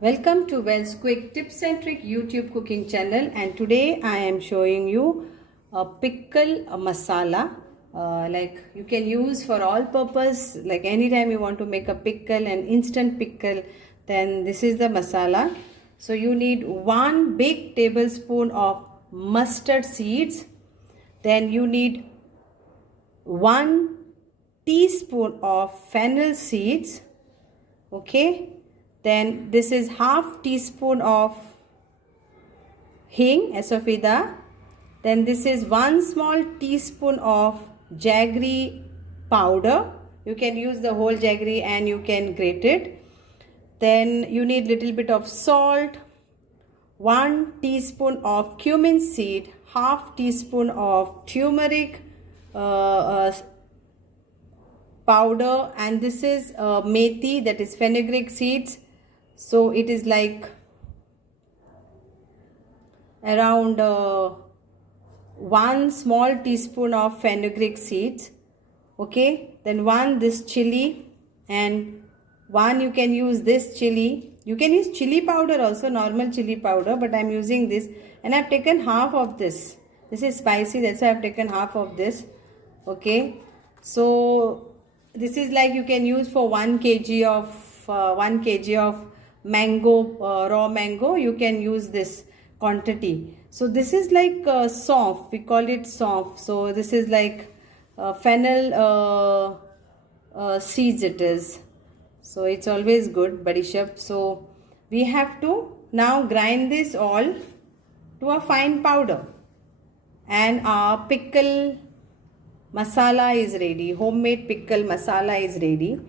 Welcome to Wells Quick Tips and Trick YouTube cooking channel, and today I am showing you a pickle masala. Like you can use for all purpose, like anytime you want to make a pickle, an instant pickle, then this is the masala. So you need 1 big tablespoon of mustard seeds, then you need 1 teaspoon of fennel seeds, okay. Then this is half teaspoon of hing, asafoetida. Then this is 1 small teaspoon of jaggery powder. You can use the whole jaggery and you can grate it. Then you need little bit of salt, 1 teaspoon of cumin seed, half teaspoon of turmeric powder, and this is methi, that is fenugreek seeds. So it is like around 1 small teaspoon of fenugreek seeds, okay. Then 1 this chili, and 1 you can use this chili. You can use chili powder also, normal chili powder, but I am using this, and I have taken half of this. This is spicy, that's why I have taken half of this, okay. So this is like you can use for 1 kg of mango, raw mango. You can use this quantity. So this is like saunf, we call it saunf. So this is like fennel seeds it is. So it's always good, badishap. So we have to now grind this all to a fine powder, and our pickle masala is ready. Homemade pickle masala is ready,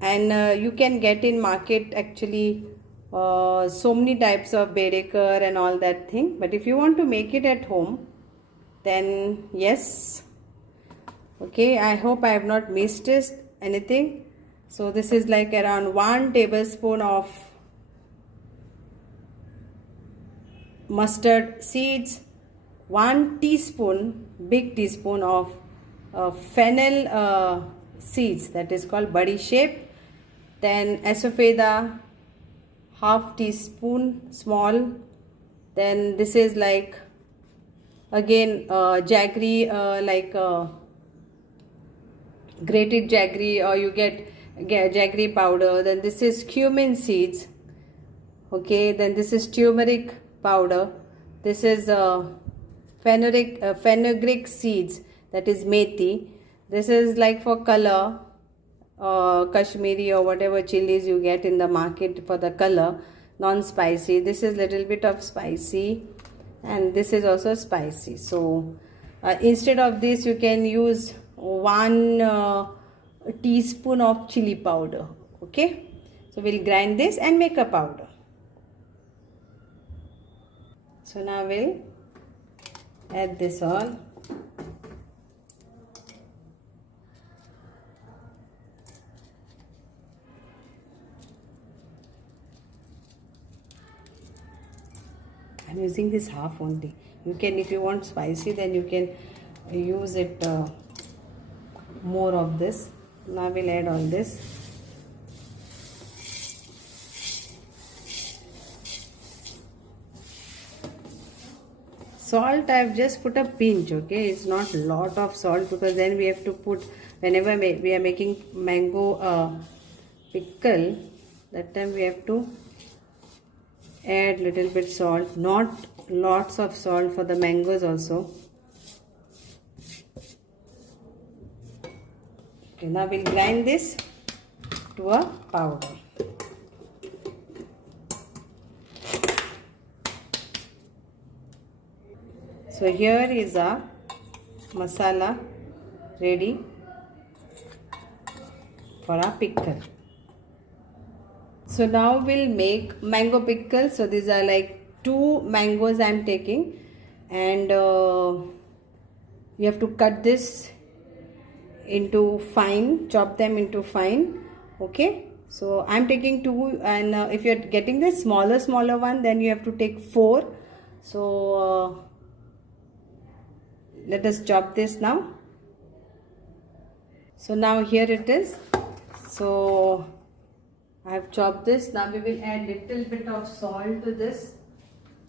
and you can get in market actually so many types of berekar and all that thing. But if you want to make it at home, then yes, okay. I hope I have not missed anything. So this is like around 1 tablespoon of mustard seeds, 1 teaspoon, big teaspoon of fennel seeds, that is called badishap. Then asafoetida, half teaspoon small. Then this is like again jaggery, grated jaggery, or you get jaggery powder. Then this is cumin seeds, okay. Then this is turmeric powder. This is fenugreek seeds, that is methi. This is like for color, Kashmiri or whatever chilies you get in the market for the color, non-spicy. This is little bit of spicy, and this is also spicy. So instead of this you can use 1 teaspoon of chili powder, okay. So we'll grind this and make a powder. So now we'll add this all. I'm using this half only. You can, if you want spicy, then you can use it more of this. Now we'll add all this. Salt I have just put a pinch, okay. It's not lot of salt, because then we have to put, whenever we are making mango pickle, that time we have to add little bit salt, not lots of salt for the mangoes also. Okay, now we'll grind this to a powder. So here is our masala ready for our pickle. So now we'll make mango pickle. So these are like 2 mangoes I am taking, and you have to cut this into fine, chop them into fine, okay. So I am taking 2, and if you are getting the smaller one, then you have to take 4. So let us chop this now. So now here it is. So I have chopped this. Now we will add little bit of salt to this.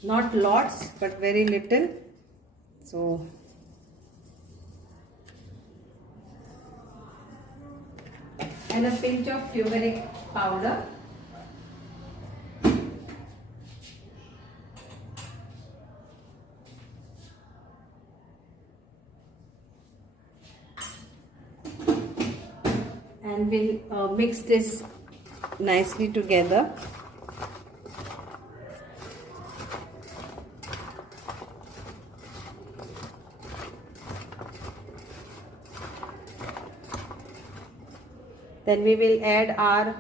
Not lots, but very little. So and a pinch of turmeric powder. And we'll mix this nicely together. Then we will add our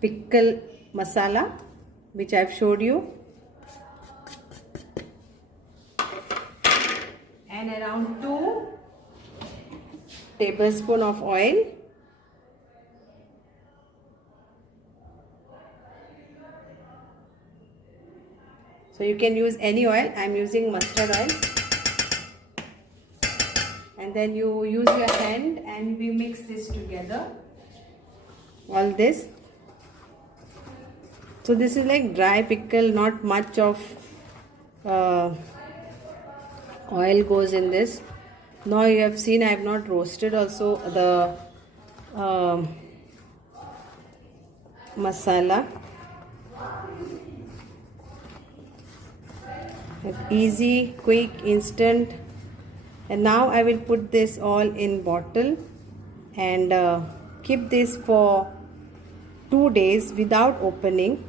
pickle masala, which I've showed you, and around 2 tablespoons of oil. So you can use any oil. I'm using mustard oil. And then you use your hand and we mix this together. All this. So this is like dry pickle, not much of oil goes in this. Now you have seen I have not roasted also the masala. Easy, quick, instant. And now I will put this all in bottle and keep this for 2 days without opening,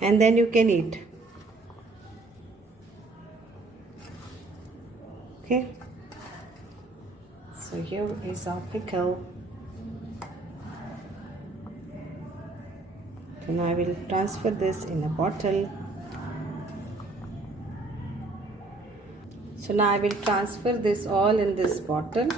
and then you can eat. Okay, so here is our pickle. So now I will transfer this in a bottle. So now I will transfer this all in this bottle.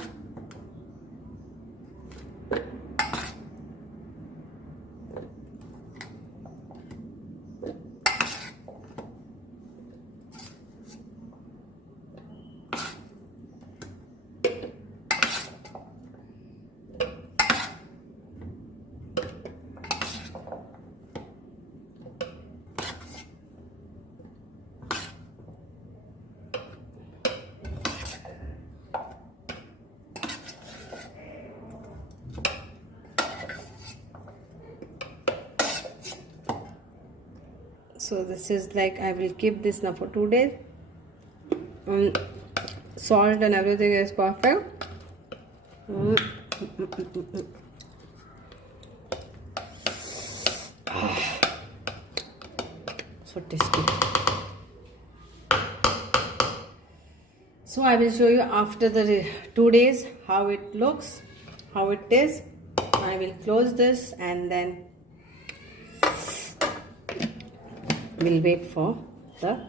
So this is like I will keep this now for 2 days. Salt and everything is perfect. So tasty. So I will show you after the 2 days how it looks, how it is. I will close this and then we'll wait for the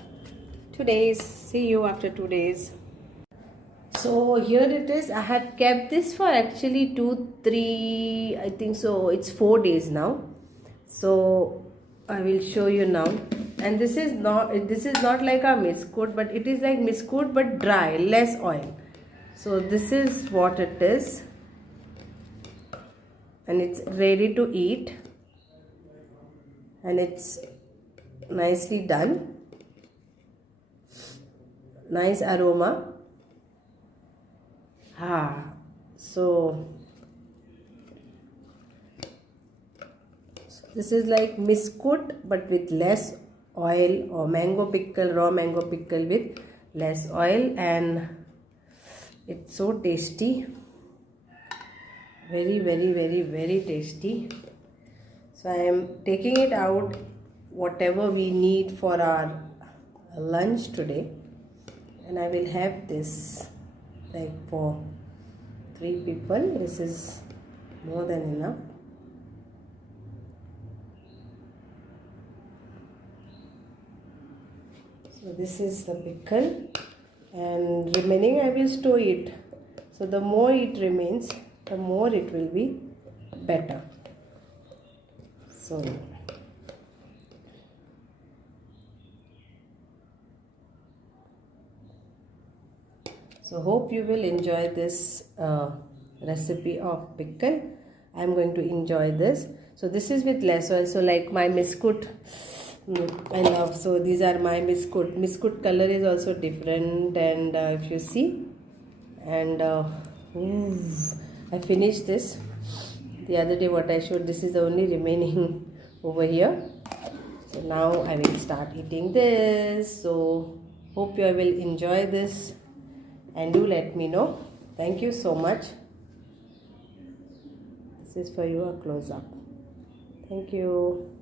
2 days. See you after 2 days. So here it is. I have kept this for actually 2-3, I think so it's 4 days now. So I will show you now. And this is not like a miskut, but it is like miskut but dry, less oil. So this is what it is, and it's ready to eat, and it's nicely done. Nice aroma. So this is like miskut but with less oil, or mango pickle, raw mango pickle with less oil, and it's so tasty. Very, very, very, very tasty. So I am taking it out, whatever we need for our lunch today, and I will have this like for 3 people. This is more than enough. So this is the pickle, and remaining I will store it. So the more it remains, the more it will be better. So hope you will enjoy this recipe of pickle. I'm going to enjoy this. So this is with less oil. So like my Miskut, I love. So these are my Miskut. Miskut color is also different, and if you see, and I finished this the other day. What I showed, this is the only remaining over here. So now I will start eating this. So hope you will enjoy this, and do let me know. Thank you so much. This is for you, a close up. Thank you.